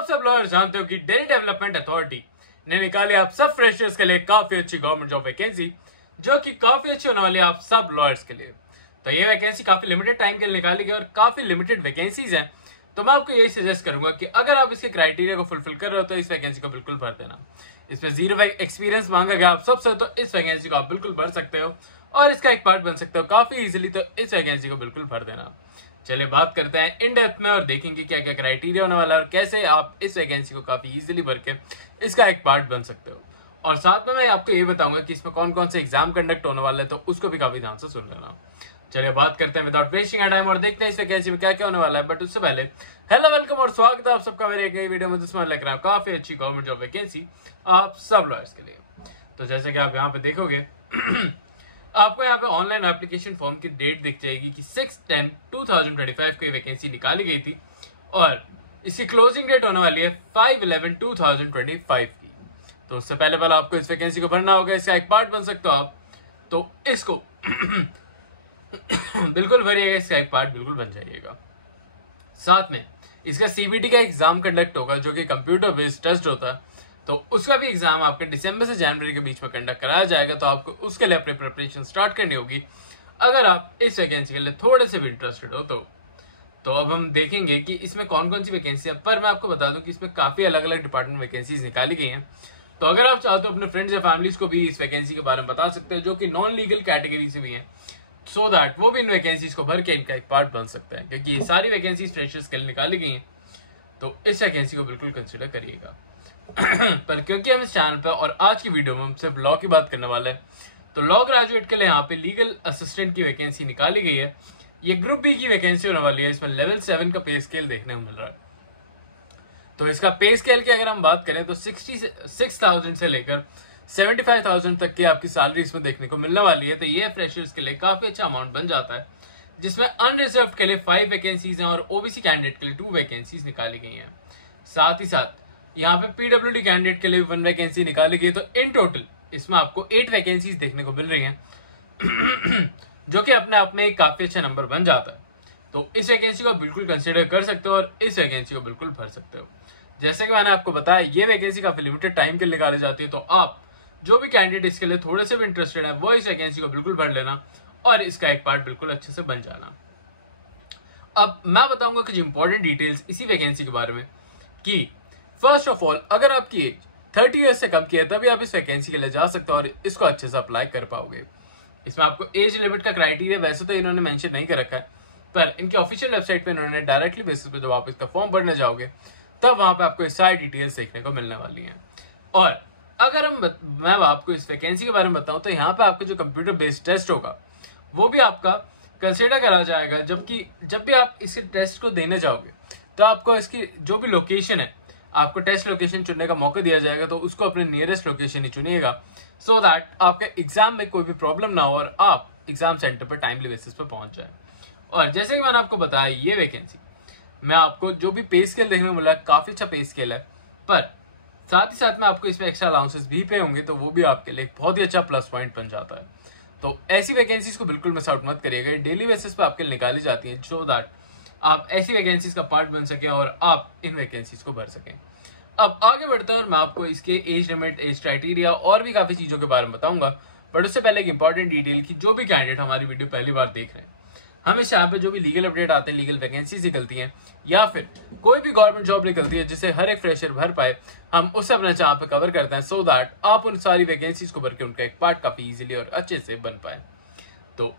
आप सब लोग जानते हो कि डेली डेवलपमेंट अथॉरिटी ने निकाली आप सब फ्रेशर्स के लिए काफी अच्छी गवर्नमेंट जॉब वैकेंसी, जो कि काफी अच्छी होने वाली है आप सब लॉयर्स के लिए। तो ये वैकेंसी काफी लिमिटेड टाइम के लिए निकाली गई और काफी लिमिटेड वैकेंसीज हैं। तो मैं आपको यही सजेस्ट करूंगा कि अगर आप इसके क्राइटेरिया को फुलफिल कर रहे हो तो इस वैकेंसी को बिल्कुल भर देना। इसमें 0 एक्सपीरियंस मांगा गया आप सबसे, तो इस वैकेंसी को आप बिल्कुल भर सकते हो और इसका एक पार्ट बन सकते हो काफी इजीली। तो इस वैकेंसी को बिल्कुल भर देना। चलिए बात करते हैं इन डेप्थ में और देखेंगे क्या क्या क्राइटेरिया होने वाला है और कैसे आप इस वैकेंसी को काफी इजीली भर के इसका एक पार्ट बन सकते हो। और साथ में मैं आपको ये बताऊंगा कि इसमें कौन कौन से एग्जाम कंडक्ट होने वाले हैं, तो उसको भी काफी ध्यान से सुन लेना। चलिए बात करते हैं विदाउट वेस्टिंग टाइम और देखते हैं इस वैकेंसी में क्या क्या होने वाला है। बट उससे पहले हेलो वेलकम और स्वागत है आप सबका मेरे एक नई वीडियो में, जिसमें लेकर आया काफी अच्छी गवर्नमेंट जॉब वैकेंसी आप सब लॉयर्स के लिए। तो जैसे कि आप यहाँ पे देखोगे आपको यहाँ पे ऑनलाइन एप्लीकेशन फॉर्म की डेट दिख जाएगी कि 6/10/2025 को ये वैकेंसी निकाली गई थी और इसकी क्लोजिंग डेट होने वाली है 5/11/2025 की। तो उससे पहले आपको इस वैकेंसी को भरना होगा, इसका एक पार्ट बन सकते हो आप, तो इसको बिल्कुल भरिएगा, इसका एक पार्ट बिल्कुल बन जाइएगा। साथ में इसका सीबीटी का एग्जाम कंडक्ट होगा जो कि कंप्यूटर बेस्ड टेस्ट होता है, तो उसका भी एग्जाम आपके दिसंबर से जनवरी के बीच में कंडक्ट कराया जाएगा। तो आपको उसके लिए अपनी प्रिपरेशन स्टार्ट करनी होगी अगर आप इस वैकेंसी के लिए थोड़े से भी इंटरेस्टेड हो तो अब हम देखेंगे कि इसमें कौन कौन सी वैकेंसी है। पर मैं आपको बता दूं कि इसमें काफी अलग अलग डिपार्टमेंट वैकेंसीज निकाली गई हैं। तो अगर आप चाहते हो अपने फ्रेंड्स या फैमिलीज को भी इस वैकेंसी के बारे में बता सकते हैं जो कि नॉन लीगल कैटेगरी से भी हैं, सो दैट वो भी इन वैकेंसीज को भर के इनका एक पार्ट बन सकता है, क्योंकि ये सारी वैकेंसीज फ्रेशर्स के लिए निकाली गई हैं। तो इस वैकेंसी को बिल्कुल कंसिडर करिएगा। पर क्योंकि हम इस चैनल पर और आज की वीडियो में हम सिर्फ लॉ की बात करने वाले हैं, तो लॉ ग्रेजुएट के लिए यहाँ पे लीगल असिस्टेंट की वैकेंसी निकाली गई है। ये ग्रुप बी की वैकेंसी होने वाली है। इसमें लेवल 7 का पे स्केल देखने को मिल रहा है। तो इसका पे स्केल की अगर हम बात करें तो 66,000 से लेकर 75,000 तक की आपकी सैलरी इसमें देखने को मिलने वाली है। तो ये फ्रेशर्स के लिए काफी अच्छा अमाउंट बन जाता है, जिसमें अनरिजर्व के लिए 5 वैकेंसीज हैं और ओबीसी कैंडिडेट के लिए 2 वैकेंसीज निकाली गई हैं। साथ ही साथ यहाँ पे पीडब्ल्यूडी कैंडिडेट के लिए 1 वैकेंसी निकाली गई। तो इन टोटल इसमें आपको 8 वैकेंसीज देखने को मिल रही हैं जो कि अपने आप में एक काफी अच्छा नंबर बन जाता है। तो इस वैकेंसी को बिल्कुल कंसिडर कर सकते हो और इस वैकेंसी को बिल्कुल भर सकते हो। जैसे कि मैंने आपको बताया ये वैकेंसी काफी लिमिटेड टाइम के लिए निकाली जाती है। तो आप जो भी कैंडिडेट इसके लिए थोड़े से भी इंटरेस्टेड है वो इस वैकेंसी को बिल्कुल भर लेना और इसका एक पार्ट बिल्कुल अच्छे से बन जाना। अब मैं बताऊंगा कुछ इंपॉर्टेंट डिटेल्स इसी वैकेंसी के बारे में कि फर्स्ट ऑफ ऑल अगर आपकी एज 30 ईयर्स से कम की है तभी आप इस वैकेंसी के लिए जा सकते हो और इसको अच्छे से अप्लाई कर पाओगे। इसमें आपको एज लिमिट का क्राइटेरिया वैसे तो इन्होंने मेंशन नहीं कर रखा है, पर इनकी ऑफिशियल वेबसाइट पे इन्होंने डायरेक्टली बेसिस पे जब आप इसका फॉर्म भरने जाओगे तब वहां पे आपको सारी डिटेल्स देखने को मिलने वाली हैं। और अगर मैं आपको इस वैकेंसी के बारे में बताऊं तो यहाँ पे आपका जो कंप्यूटर बेस्ड टेस्ट होगा वो भी आपका कंसिडर करा जाएगा। जबकि जब भी आप इस टेस्ट को देने जाओगे तो आपको इसकी जो भी लोकेशन है आपको टेस्ट लोकेशन चुनने का मौका दिया जाएगा। तो उसको अपने नियरेस्ट लोकेशन ही चुनिएगा सो दैट आपके एग्जाम में कोई भी प्रॉब्लम ना हो और आप एग्जाम सेंटर पर टाइमली बेसिस पर पहुंच जाए। और जैसे कि मैंने आपको बताया ये वैकेंसी मैं आपको जो भी पे स्केल देखने को मिला है काफी अच्छा पे स्केल है, पर साथ ही साथ में आपको इसमें एक्स्ट्रा अलाउंसेस भी पे होंगे, तो वो भी आपके लिए एक बहुत ही अच्छा प्लस पॉइंट बन जाता है। तो ऐसी वैकेंसीज को बिल्कुल मिस आउट मत करिएगा। डेली बेसिस पे आपके लिए निकाली जाती है सो दैट आप ऐसी वैकेंसीज का पार्ट बन सकें और आप इन वैकेंसीज को भर सकें। अब आगे बढ़ते हैं और मैं आपको इसके एज लिमिट, एज क्राइटेरिया और भी काफी चीजों के बारे में बताऊंगा। बट उससे पहले एक इंपॉर्टेंट डिटेल की जो भी कैंडिडेट हमारी वीडियो पहली बार देख रहे हैं, हमेशा यहाँ पे जो भी लीगल अपडेट आते हैं, लीगल वैकेंसीज निकलती हैं या फिर कोई भी गवर्नमेंट जॉब निकलती है जिसे हर एक फ्रेशर भर पाए, हम उससे अपना चैनल पे कवर करते हैं सो दैट आप उन सारी वैकेंसीज को भर के उनका एक पार्ट काफी इजीली और अच्छे से बन पाए। तो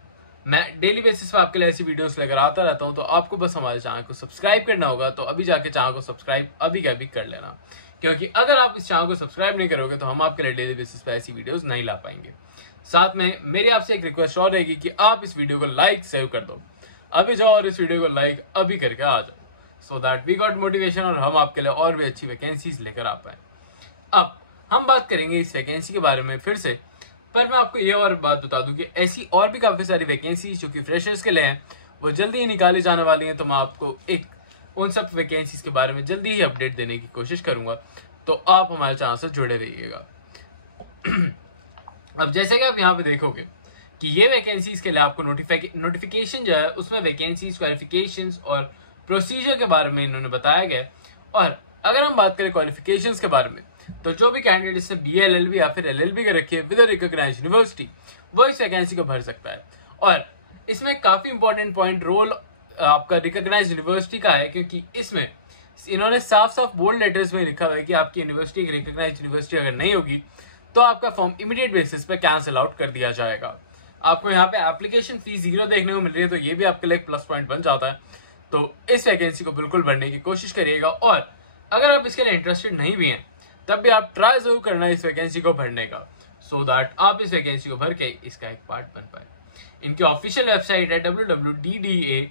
मैं डेली बेसिस पे आपके लिए ऐसी वीडियोस लेकर आता रहता हूं, तो आपको बस हमारे चैनल को सब्सक्राइब करना होगा। तो अभी जाके चैनल को सब्सक्राइब अभी का भी कर लेना, क्योंकि अगर आप इस चैनल को सब्सक्राइब नहीं करोगे तो हम आपके लिए डेली बेसिस पे ऐसी वीडियोस नहीं ला पाएंगे। साथ में मेरी आपसे एक रिक्वेस्ट और रहेगी कि आप इस वीडियो को लाइक सेव कर दो। अभी जाओ और इस वीडियो को लाइक अभी करके आ जाओ so that we got motivation और हम आपके लिए और भी अच्छी वैकेंसीज लेकर आ पाए। अब हम बात करेंगे इस वैकेंसी के बारे में फिर से, पर मैं आपको ये और बात बता दूं कि ऐसी और भी काफी सारी वैकेंसीज जो कि फ्रेशर्स के लिए हैं वो जल्दी ही निकाली जाने वाली हैं। तो मैं आपको एक उन सब वैकेंसीज के बारे में जल्दी ही अपडेट देने की कोशिश करूंगा, तो आप हमारे चैनल से जुड़े रहिएगा। अब जैसे कि आप यहाँ पे देखोगे कि ये वैकेंसीज के लिए आपको नोटिफिकेशन जो है उसमें वैकेंसीज, क्वालिफिकेशंस और प्रोसीजर के बारे में इन्होंने बताया गया और अगर हम बात करें क्वालिफिकेशंस के बारे में, तो जो भी कैंडिडेट इसने BA LLB या फिर LLB कर रखी है विद रिकॉग्नाइज्ड यूनिवर्सिटी, वो इस वैकेंसी को भर सकता है। और इसमें काफी इंपॉर्टेंट पॉइंट रोल आपका रिकॉग्नाइज्ड यूनिवर्सिटी का है, क्योंकि इसमें इन्होंने साफ साफ बोल्ड लेटर्स में लिखा हुआ है कि आपकी यूनिवर्सिटी एक रिकॉग्नाइज्ड यूनिवर्सिटी अगर नहीं होगी तो आपका फॉर्म इमीडिएट बेसिस पे कैंसिल आउट कर दिया जाएगा। आपको यहाँ पे एप्लीकेशन फी 0 देखने को मिल रही है, तो ये भी आपके लिए एक प्लस पॉइंट बन जाता है। तो इस वैकेंसी को बिल्कुल भरने की कोशिश करिएगा, और अगर आप इसके लिए इंटरेस्टेड नहीं भी हैं तब भी आप ट्राई जरूर करना इस वैकेंसी को भरने का, सो दैट आप इस वैकेंसी को भर के इसका एक पार्ट बन पाए। इनकी ऑफिशियल वेबसाइट है www.ddA.gov.in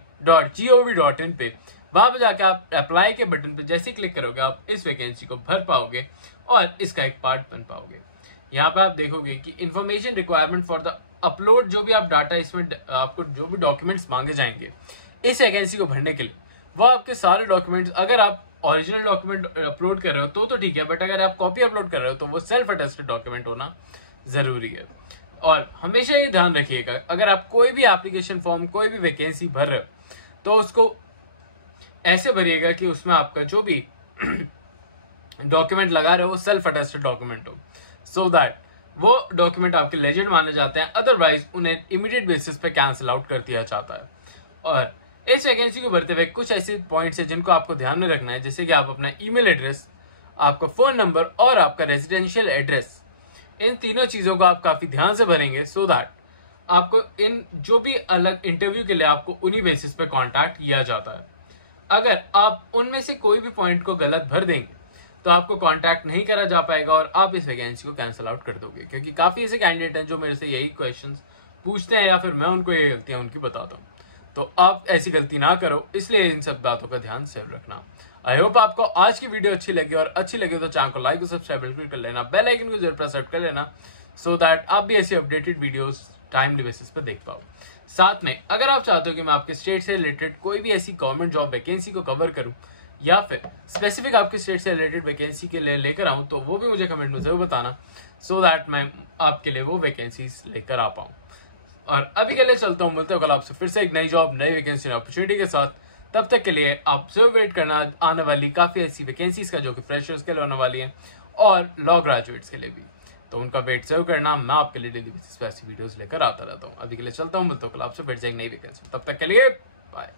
पे, वहां पे जाके आप अप्लाई के बटन पे जैसे क्लिक करोगे आप इस वैकेंसी को भर पाओगे और इसका एक पार्ट बन पाओगे। यहाँ पे आप देखोगे कि information requirement for the upload, जो भी आप डाटा इसमें आपको जो भी डॉक्यूमेंट्स मांगे जाएंगे इस वैकेंसी को भरने के लिए, वो आपके सारे डॉक्यूमेंट्स, अगर आप ओरिजिनल डॉक्यूमेंट अपलोड कर रहे हो तो ठीक है, बट अगर आप कॉपी अपलोड कर रहे हो तो वो सेल्फ अटेस्टेड डॉक्यूमेंट होना जरूरी है। और हमेशा ये ध्यान रखिएगा, अगर आप कोई भी एप्लीकेशन फॉर्म, कोई भी वैकेंसी भर रहे हो तो उसको ऐसे भरिएगा कि उसमें आपका जो भी डॉक्यूमेंट लगा रहे हो वो सेल्फ अटेस्टेड डॉक्यूमेंट हो, सो दैट वो डॉक्यूमेंट आपके लेजिट माने जाते हैं, अदरवाइज उन्हें इमीडिएट बेसिस पे कैंसिल आउट कर दिया जाता है। और इस वैकेंसी को भरते हुए कुछ ऐसे पॉइंट्स हैं जिनको आपको ध्यान में रखना है, जैसे कि आप अपना ईमेल एड्रेस, आपका फोन नंबर और आपका रेजिडेंशियल एड्रेस, इन तीनों चीजों को आप काफी ध्यान से भरेंगे, सो दैट आपको इन जो भी अलग इंटरव्यू के लिए आपको उन्हीं बेसिस पे कांटेक्ट किया जाता है। अगर आप उनमें से कोई भी पॉइंट को गलत भर देंगे तो आपको कांटेक्ट नहीं करा जा पाएगा और आप इस वैकेंसी को कैंसिल आउट कर दोगे, क्योंकि काफी ऐसे कैंडिडेट हैं जो मेरे से यही क्वेश्चंस पूछते हैं या फिर मैं उनको ये गलतियां उनकी बताता हूँ। तो आप ऐसी गलती ना करो, इसलिए इन सब बातों का ध्यान से रखना। आई होप आपको आज की वीडियो अच्छी लगी, और अच्छी लगी तो चैनल को लाइक और सब्सक्राइब बिल्कुल कर लेना, बेल आइकन को जरूर प्रेस कर लेना, सो दैट आप भी ऐसी अपडेटेड वीडियोस टाइमली बेसिस पे देख पाओ। साथ में अगर आप चाहते हो कि मैं आपके स्टेट से रिलेटेड कोई भी ऐसी गवर्नमेंट जॉब वैकेंसी को कवर करूं या फिर स्पेसिफिक आपके स्टेट से रिलेटेड वैकेंसी के लिए लेकर आऊं, तो वो भी मुझे कमेंट में जरूर बताना, सो दैट मैं आपके लिए वो वैकेंसीज लेकर आ पाऊं। और अभी के लिए चलता हूं, मिलते हो कल आपसे फिर से एक नई जॉब, नई वैकेंसी, नई अपॉर्चुनिटी के साथ। तब तक के लिए आप जरूर वेट करना आने वाली काफी ऐसी वैकेंसीज का जो कि फ्रेशर्स के लिए होने वाली है और लॉ ग्रेजुएट्स के लिए भी, तो उनका वेट जरूर करना। मैं आपके लिए डेली बेसिस पे ऐसी वीडियोस लेकर आता रहता हूँ। अभी के लिए चलता हूँ, मिलता हूँ कल आपसे फिर से एक नई वैकेंसी। तब तक के लिए बाय।